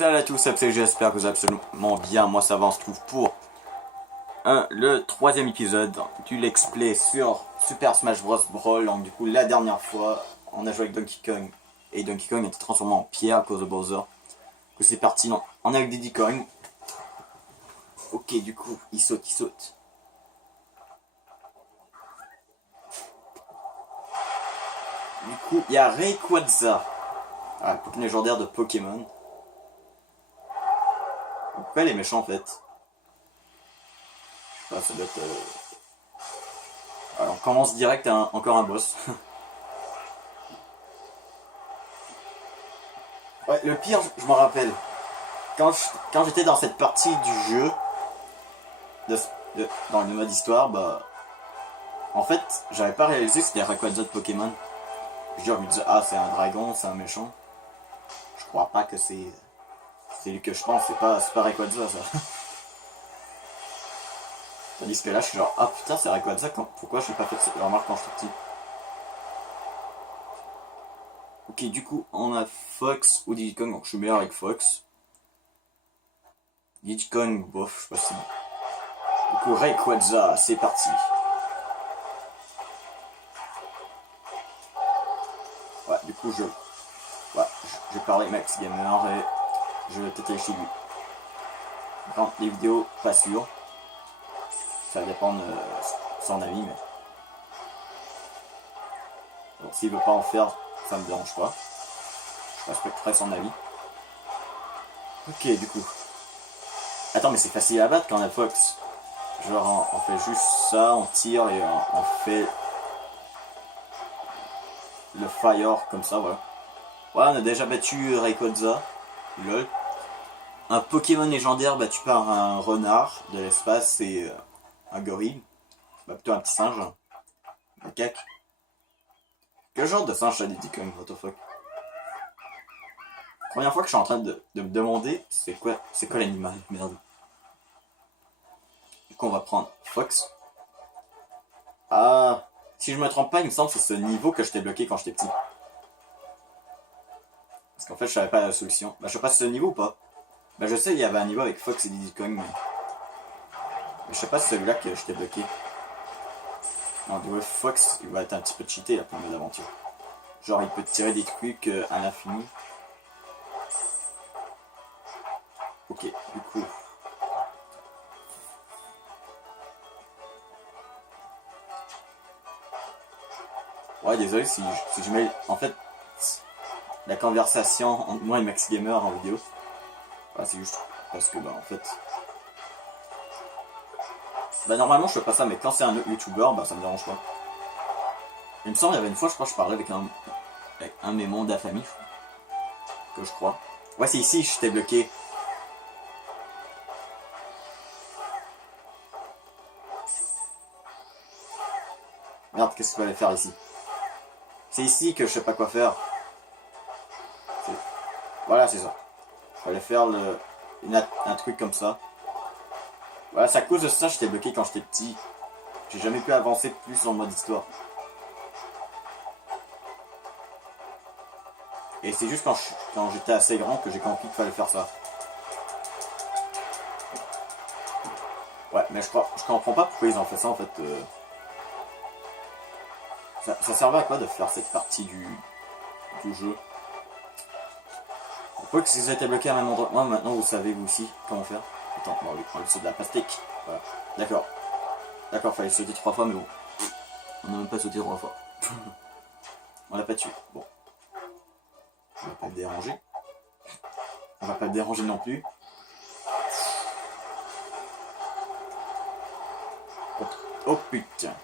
Salut à tous, c'est Absel, j'espère que vous allez absolument bien. Moi ça va, on se trouve pour le troisième épisode du Let's Play sur Super Smash Bros. Brawl. Donc du coup la dernière fois on a joué avec Donkey Kong et Donkey Kong était transformé en pierre à cause de Bowser. Que c'est parti, non, on est avec Diddy Kong. Ok, du coup il saute, il saute. Du coup il y a Rayquaza, Pokémon légendaire de Pokémon. Pourquoi les méchants en fait? Ah, ça doit être... Alors on commence direct à encore un boss. Ouais, le pire, je m'en rappelle. Quand j'étais dans cette partie du jeu, dans le mode histoire, bah... En fait, j'avais pas réalisé que c'était Rayquaza de Pokémon. Je me disais, ah c'est un dragon, c'est un méchant. Je crois pas que c'est lui que je pense, c'est pas Rayquaza ça. Tandis que là, je suis genre, ah putain, c'est Rayquaza, pourquoi je n'ai pas fait cette remarque quand j'étais petit? Ok, du coup, on a Fox ou Diddy Kong, donc je suis meilleur avec Fox. Diddy Kong, bof, je sais pas si... Du coup, Rayquaza, c'est parti. Ouais, du coup, je vais parler Max Gamer et je vais peut-être aller chez lui. Quand les vidéos, pas sûr. Ça va dépendre de son avis, mais... Donc s'il veut pas en faire, ça me dérange pas. Je respecterai son avis. Ok, du coup. Attends, mais c'est facile à battre quand on a Fox. Genre, on fait juste ça, on tire et on fait le fire comme ça, voilà. Voilà, on a déjà battu Rayquaza. Lol. Un Pokémon légendaire battu par un renard de l'espace et un gorille. Bah, plutôt un petit singe. Un macaque. Quel genre de singe ça dit comme what the fuck? Première fois que je suis en train de me demander c'est quoi l'animal, merde. Du coup on va prendre Fox. Ah, si je me trompe pas, il me semble que c'est ce niveau que je t'ai bloqué quand j'étais petit. Parce qu'en fait je savais pas la solution. Bah je sais pas si c'est ce niveau ou pas. Bah je sais il y avait un niveau avec Fox et Diddy Kong mais je sais pas si c'est celui-là que je t'ai bloqué. Non, du coup Fox il va être un petit peu cheaté là pour mes aventures. Genre il peut tirer des trucs à l'infini. Ok, du coup. Ouais, désolé si je mets en fait la conversation entre moi et Max Gamer en vidéo. Ouais, c'est juste parce que bah en fait. Bah normalement je fais pas ça, mais quand c'est un autre youtubeur, bah ça me dérange pas. Il me semble, il y avait une fois, je crois, je parlais avec un de mes membres de la famille. Que je crois. Ouais, c'est ici, je t'ai bloqué. Merde, qu'est-ce qu'il fallait faire ici? C'est ici que je sais pas quoi faire. Voilà, c'est ça. Il fallait faire un truc comme ça. Voilà, c'est à cause de ça que j'étais bloqué quand j'étais petit. J'ai jamais pu avancer plus dans le mode histoire. Et c'est juste quand j'étais assez grand que j'ai compris qu'il fallait faire ça. Ouais, mais je comprends pas pourquoi ils ont fait ça en fait. Ça servait à quoi de faire cette partie du jeu? Pourquoi que si vous étiez bloqué à un même endroit? Moi maintenant vous savez vous aussi comment faire. Attends, on va prendre le saut de la pastèque. Voilà. D'accord. D'accord, fallait sauter 3 fois mais bon. On n'a même pas sauté 3 fois. On l'a pas tué. Bon. On va pas le déranger. On va pas le déranger non plus. Oh putain.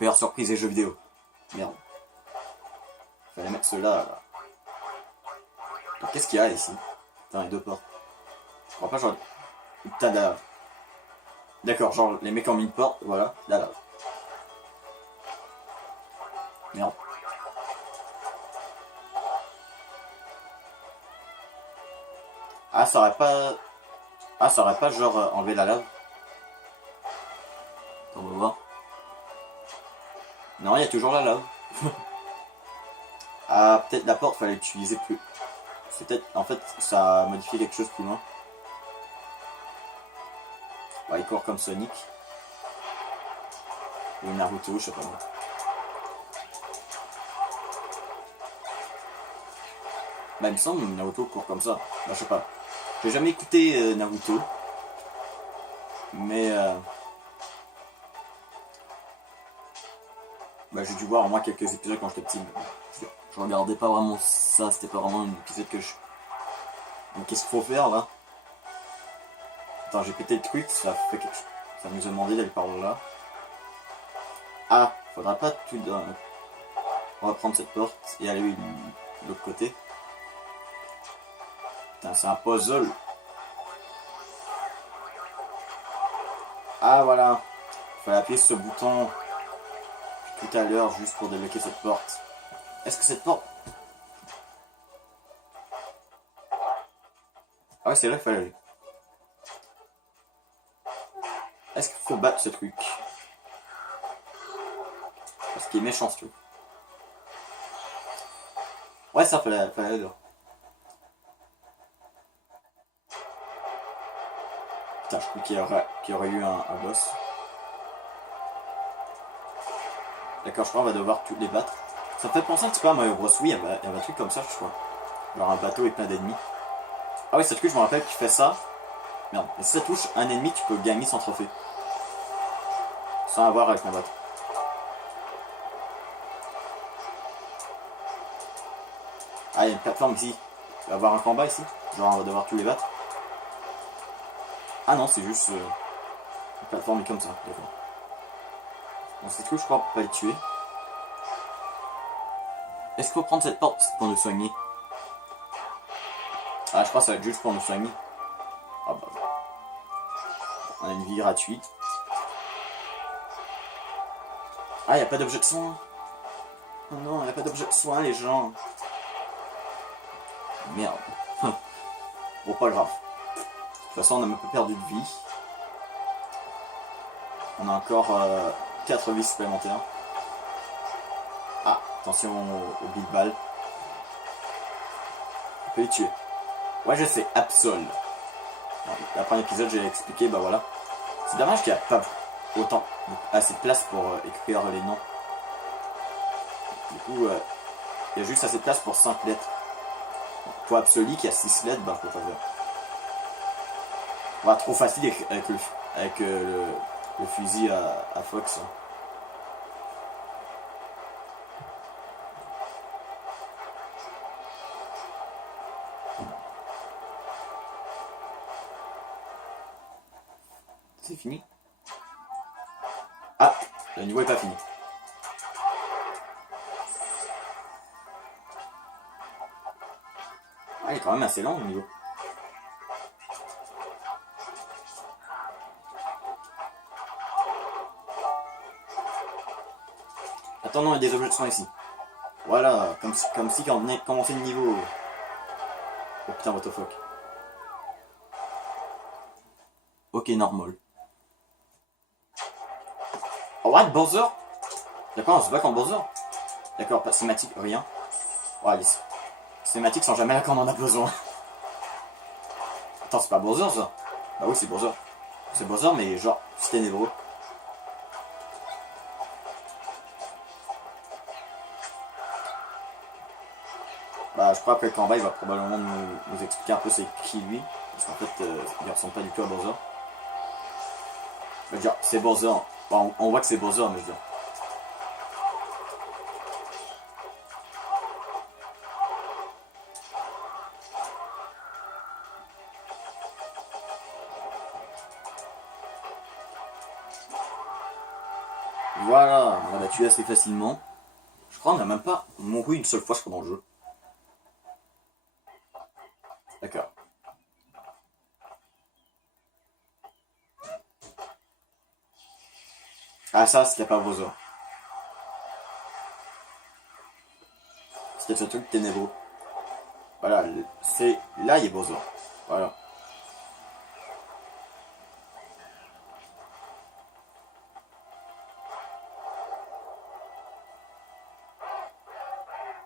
Meilleure surprise des jeux vidéo. Merde. Fallait mettre ceux-là. Là. Qu'est-ce qu'il y a ici? Putain, les deux portes. Je crois pas genre... Putain, là. D'accord, genre les mecs ont mis une porte, voilà, là. Merde. Ah, ça aurait pas... Ah, ça aurait pas genre enlevé la lave. On va voir. Non, il y a toujours la lave. Ah, peut-être la porte, fallait l'utiliser plus. C'est peut-être... En fait, ça a modifié quelque chose plus loin. Ouais, il court comme Sonic. Ou Naruto, je sais pas moi. Bah, il me semble que Naruto court comme ça. Bah, je sais pas. J'ai jamais écouté Naruto. Mais... bah, j'ai dû voir au moins quelques épisodes quand j'étais petit. Je regardais pas vraiment ça. C'était pas vraiment un épisode que je... Donc, qu'est-ce qu'il faut faire, là? Attends, j'ai pété le truc. Ça fait quelque chose. Ça nous a demandé d'aller par là. Ah, faudra pas tout... On va prendre cette porte et aller de l'autre côté. Putain, c'est un puzzle. Ah, voilà. Il fallait appuyer sur ce bouton tout à l'heure juste pour débloquer cette porte. Est-ce que cette porte... Ah ouais, c'est là qu'il fallait aller. Est-ce qu'il faut battre ce truc? Parce qu'il est méchant ce truc. Ouais, ça fallait aller là. Putain, je crois qu'il y aurait eu un boss. D'accord, je crois qu'on va devoir tous les battre. Ça me fait penser un petit peu à Mario Bros. Oui, il y avait un truc comme ça, je crois. Alors un bateau et plein d'ennemis. Ah oui, ce truc, je me rappelle qu'il fait ça. Merde, et si ça touche un ennemi, tu peux gagner son trophée. Sans avoir à le combattre. Ah, il y a une plateforme ici. Il va y avoir un combat ici. Genre, on va devoir tous les battre. Ah non, c'est juste une plateforme comme ça. D'accord. Bon, ces trucs, je crois, on peut pas les tuer. Est-ce qu'il faut prendre cette porte pour nous soigner? Ah, je crois que ça va être juste pour nous soigner. Ah bah. On a une vie gratuite. Ah, il n'y a pas d'objet de soin. Oh non, il n'y a pas d'objet de soin, les gens. Merde. Bon, pas grave. De toute façon, on a un peu perdu de vie. On a encore 4 vies supplémentaires. Ah, attention au big ball. On peut les tuer. Ouais, je sais, Absol. Le premier épisode, j'ai expliqué, bah voilà. C'est dommage qu'il n'y a pas autant, assez de place pour écrire les noms. Du coup, il y a juste assez de place pour 5 lettres. Pour Absoli qui a 6 lettres, bah je peux pas faire. Voilà, trop facile avec le fusil à Fox. C'est fini. Ah, le niveau est pas fini. Ah, il est quand même assez long le niveau. Attends, non, il y a des objets de soin ici. Voilà, comme si quand on venait de commencer le niveau. Oh putain, what the fuck. Ok, normal. Oh, what, Bowser? D'accord, on se bat contre Bowser. D'accord, pas cinématique, rien. Ouais, les cinématiques sont jamais là quand on en a besoin. Attends, c'est pas Bowser ça? Bah oui, c'est Bowser. C'est Bowser, mais genre, c'est ténébreux. Bah, je crois qu'après le combat, il va probablement nous expliquer un peu c'est qui lui. Parce qu'en fait, il ressemble pas du tout à Bowser. Je veux dire, c'est Bowser. Bon, on voit que c'est Bowser, mais je veux dire. Voilà, on l'a tué assez facilement. Je crois qu'on n'a même pas mouru une seule fois pendant le jeu. D'accord. Ah ça, c'était pas Bowser. C'était ce truc ténébreux. Voilà, c'est... Là, il y a Bowser. Voilà.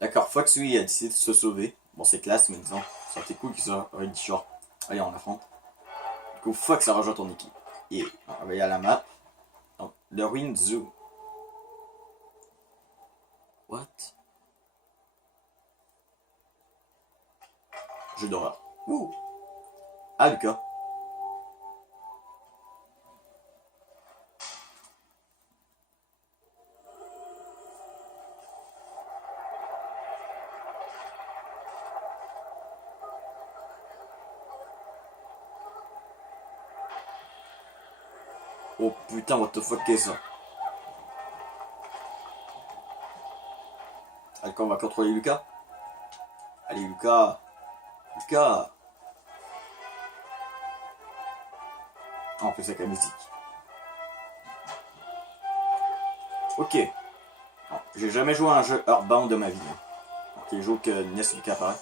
D'accord, Fox, lui, a décidé de se sauver. Bon, c'est classe, mais disons, ça aurait été cool qu'il soit dit genre, allez, on affronte. Du coup, faut que ça rejoint ton équipe. Et on va aller à la map. Donc, le Ruin Zoo. What? Jeu d'horreur. Ouh! Ah, Lucas. Oh putain, what the fuck, qu'est-ce que ça? Allez, on va contrôler Lucas. Allez, Lucas. Lucas. En plus, avec la musique. Ok. J'ai jamais joué à un jeu Earthbound de ma vie. Donc, les jeux que Ness Lucas apparaît.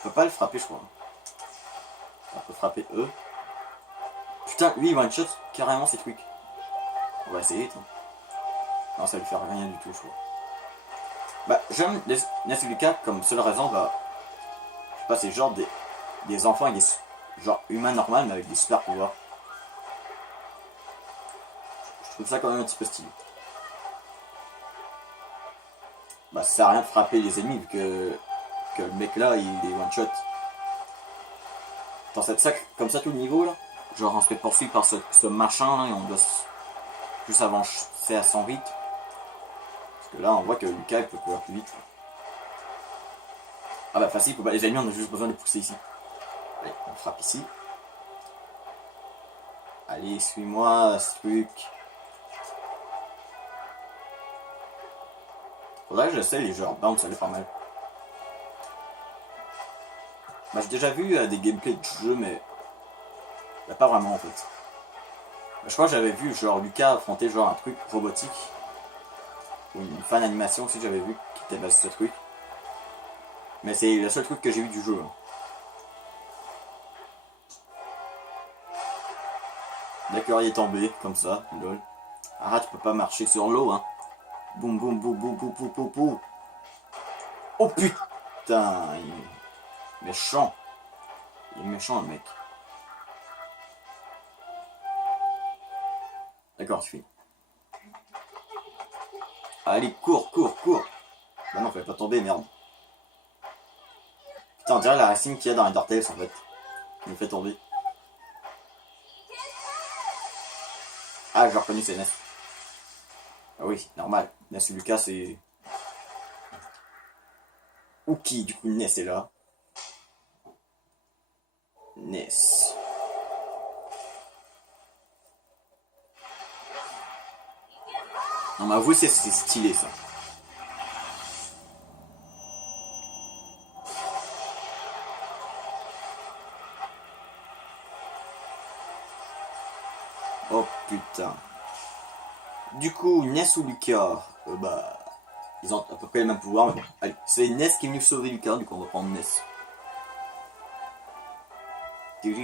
On peut pas le frapper, je crois. On peut frapper eux. Putain, lui, il one shot carrément ces trucs. On va essayer, toi. Non, ça lui fait rien du tout, je crois. Bah, j'aime Ness Lucas comme seule raison, bah. Je sais pas, c'est genre des enfants avec des. Genre humains normal, mais avec des super pouvoirs. Je trouve ça quand même un petit peu stylé. Bah, ça sert à rien de frapper les ennemis, vu que le mec là, il est one shot. Dans cette sac, comme ça tout le niveau là. Genre on se fait poursuivre par ce machin là et on doit juste avancer à son rythme. Parce que là on voit que Lucas il peut courir plus vite. Ah bah facile, les ennemis on a juste besoin de pousser ici. Allez, on frappe ici. Allez, suis-moi ce truc. Faudrait que j'essaie les jeux Earthbound, ça allait pas mal. Bah j'ai déjà vu des gameplays de jeux mais. Bah, pas vraiment en fait. Bah, je crois que j'avais vu genre Lucas affronter genre un truc robotique. Ou une fan animation aussi j'avais vu qui était basé sur ce truc. Mais c'est le seul truc que j'ai vu du jeu. Hein. D'accord, il est tombé, comme ça, lol. Ah, tu peux pas marcher sur l'eau, hein. Boum, boum, boum, boum, boum, boum, boum, boum. Oh putain, il est méchant. Il est méchant, le mec. D'accord, c'est fini. Allez, cours, cours, cours. Bah non, fallait pas tomber, merde. Putain, on dirait la racine qu'il y a dans Undertale, en fait. Qui nous fait tomber. Ah, j'ai reconnu, c'est Ness. Ah oui, normal. Ness et Lucas, c'est... Ok, du coup, Ness est là. Ness. Non, mais avouez, c'est stylé, ça. Oh putain. Du coup, Ness ou Lucas, bah, ils ont à peu près le même pouvoir. Mais bon. Allez, c'est Ness qui est venu sauver Lucas, du coup on va prendre Ness. Il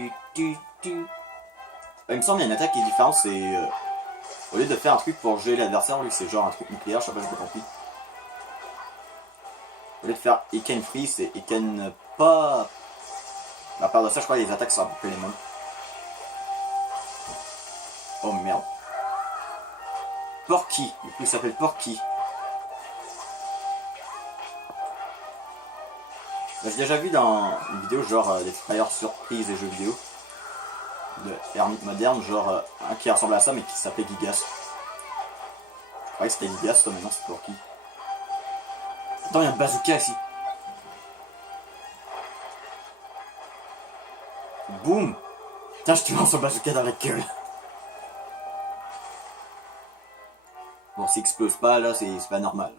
me semble qu'il y a une attaque qui est différente, c'est... au lieu de faire un truc pour geler l'adversaire, lui c'est genre un truc nucléaire, je sais pas si j'ai compris. Au lieu de faire Eken Free, c'est Eken pas... À part de ça, je crois que les attaques sont à peu près les mêmes. Oh merde. Porky, du coup il s'appelle Porky. Bah, j'ai déjà vu dans une vidéo genre des trailers surprises des jeux vidéo de Hermite moderne, genre un qui ressemble à ça mais qui s'appelait Gigas. Je croyais que c'était Gigas, toi maintenant c'est Porky. Attends, il y a un bazooka ici. Boum. Putain, je te lance un bazooka dans la gueule. Bon, s'il explose pas là, c'est pas normal.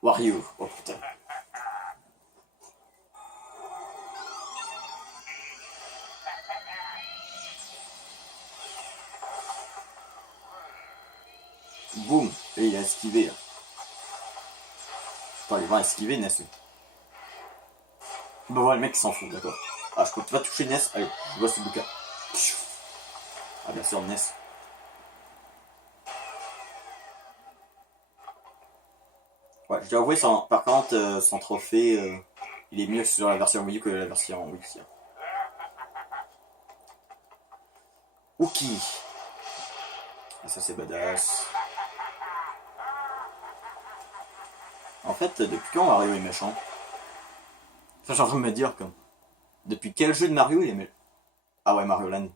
Wario, oh putain. Boum. Et il a esquivé là. Attends, il va esquiver Ness. Bah ouais, le mec s'en fout, d'accord. Ah, je peux pas toucher Ness. Allez, je vois ce bouquin. Ah, bien sûr, Ness. Ouais, je dois avouer, par contre, son trophée, il est mieux sur la version Wii U que la version Wii. Ok. Et ça, c'est badass. En fait, depuis quand Mario est méchant? Ça, j'ai en train de me dire, comme. Depuis quel jeu de Mario il est méchant? Ah ouais, Mario Land.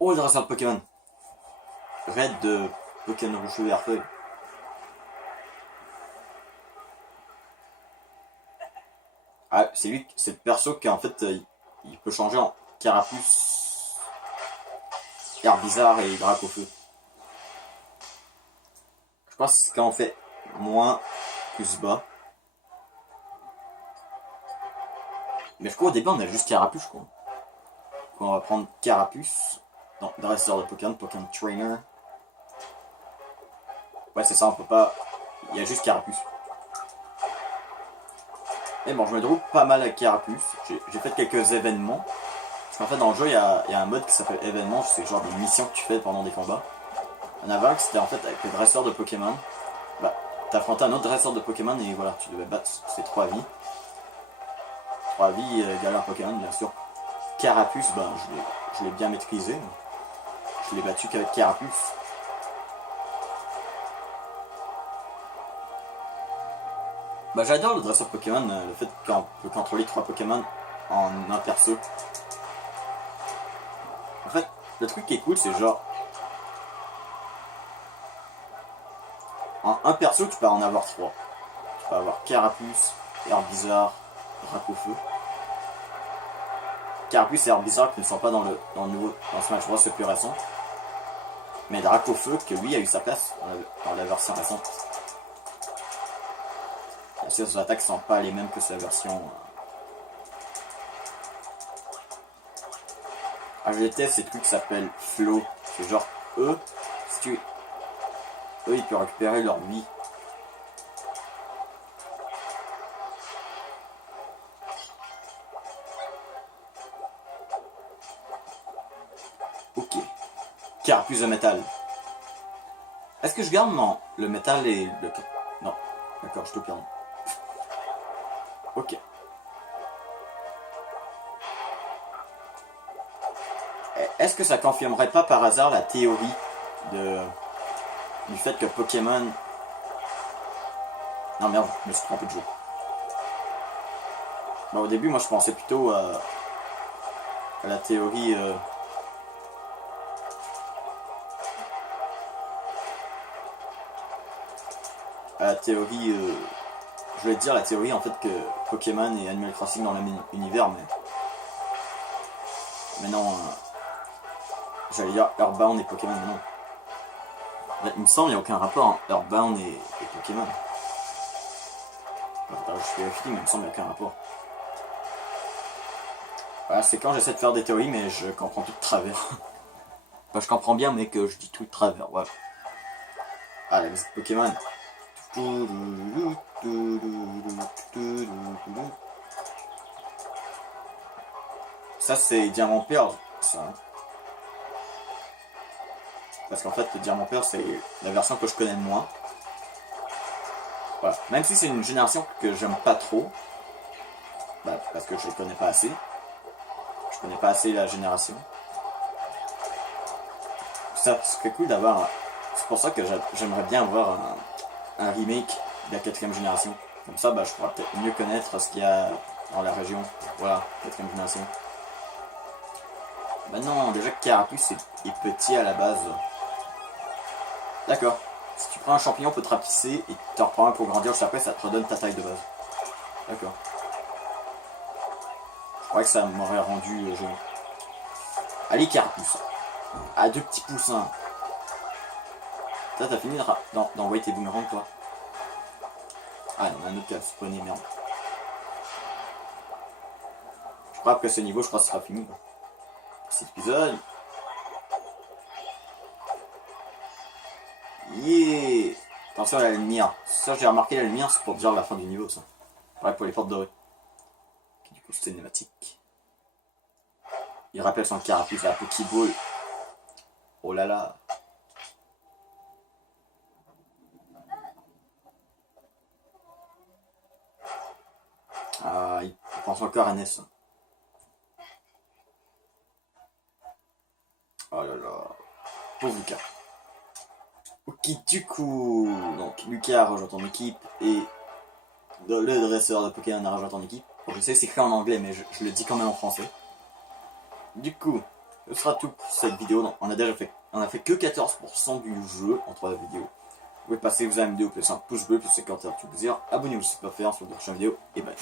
Oh, le dresseur de Pokémon. Raid de Pokémon Rouge et Vert. Ah, c'est lui, c'est le perso qui en fait, il peut changer en Carapuce, Bizarre et Dracofeu. Je pense que c'est quand on fait moins plus bas. Mais je crois au début on a juste Carapuce, je crois. On va prendre Carapuce. Non, dresseur de Pokémon, Pokémon Trainer. Ouais, c'est ça, on peut pas. Il y a juste Carapuce. Mais bon, je me trouve pas mal avec Carapuce. J'ai fait quelques événements. Parce qu'en fait, dans le jeu, il y a un mode qui s'appelle événement. C'est genre des missions que tu fais pendant des combats. Il y en avait un qui c'était en fait avec le dresseur de Pokémon. Bah, t'affrontais un autre dresseur de Pokémon et voilà, tu devais battre ces 3 vies. 3 vies égale un Pokémon, bien sûr. Carapuce, ben, je l'ai bien maîtrisé. Je l'ai battu qu'avec Carapuce. Bah, j'adore le dresseur Pokémon, le fait qu'on peut contrôler 3 Pokémon en un perso. En fait, le truc qui est cool, c'est genre. En un perso, tu peux en avoir 3. Tu peux avoir Carapuce, Bizarre, Dracofeu. Carapuce et Bizarre qui ne sont pas dans le Smash Bros le plus récent. Mais Dracofeu, que lui a eu sa place dans la version récente. Bien sûr, ses attaques sont pas les mêmes que sa version. Je déteste ces trucs qui s'appellent Flow. C'est genre eux, si tu. Eux, ils peuvent récupérer leur vie. Ok. Carapuce de métal. Est-ce que je garde? Non. Le métal et le. Non. D'accord, je te perds. Ok. Est-ce que ça confirmerait pas par hasard la théorie du fait que Pokémon... Non merde, je me suis trompé de jeu. Bon, au début, moi je pensais plutôt à la théorie... à la théorie... je voulais dire la théorie en fait que Pokémon et Animal Crossing dans le même univers, mais non... j'allais dire Earthbound et Pokémon, mais non. Il me semble qu'il n'y a aucun rapport entre Earthbound et Pokémon. Attends, je vérifie, mais il me semble qu'il n'y a aucun rapport. Voilà, c'est quand j'essaie de faire des théories, mais je comprends tout de travers. Enfin, je comprends bien, mais que je dis tout de travers, voilà. Ah, la musique Pokémon. Ça, c'est Diamant Perle, ça. Parce qu'en fait, le Diamant Perle, c'est la version que je connais le moins. Voilà. Même si c'est une génération que j'aime pas trop, bah, parce que je ne connais pas assez. Je connais pas assez la génération. Ça serait cool d'avoir... C'est pour ça que j'aimerais bien avoir un remake de la 4ème génération. Comme ça, bah, je pourrais peut-être mieux connaître ce qu'il y a dans la région. Voilà, 4ème génération. Bah non, déjà que Carapuce est petit à la base. D'accord. Si tu prends un champignon, on peut te rapetisser et tu en reprends un pour grandir, juste après ça te redonne ta taille de base. D'accord. Je croyais que ça m'aurait rendu géant. Allez, Carapuce. Ah, 2 petits poussins. Ça, t'as fini d'envoyer tes boomerangs, toi? Ah, il y en a un autre qui a spawné, merde. Je crois que ce niveau, je crois que ce sera fini. Quoi. Cet épisode. Yeah! Attention à la lumière. Ça, j'ai remarqué la lumière, c'est pour dire la fin du niveau, ça. Ouais, pour les portes dorées. Okay, du coup, c'est cinématique. Il rappelle son Carapuce à la Pokéball. Oh là là. pense encore à Ness. Oh là là. Pauvre Lucas. Ok, du coup, donc Lucas a rejoint ton équipe et le dresseur de Pokémon a rejoint ton équipe. Bon, je sais que c'est écrit en anglais, mais je le dis quand même en français. Du coup, ce sera tout pour cette vidéo. Donc, on a fait que 14% du jeu en 3 vidéos. Vous pouvez passer, vous avez une vidéo, plus un pouce bleu, plus 50 heures, tout plaisir. Abonnez-vous si ce n'est pas fait, on se retrouve dans la prochaine vidéo et bye.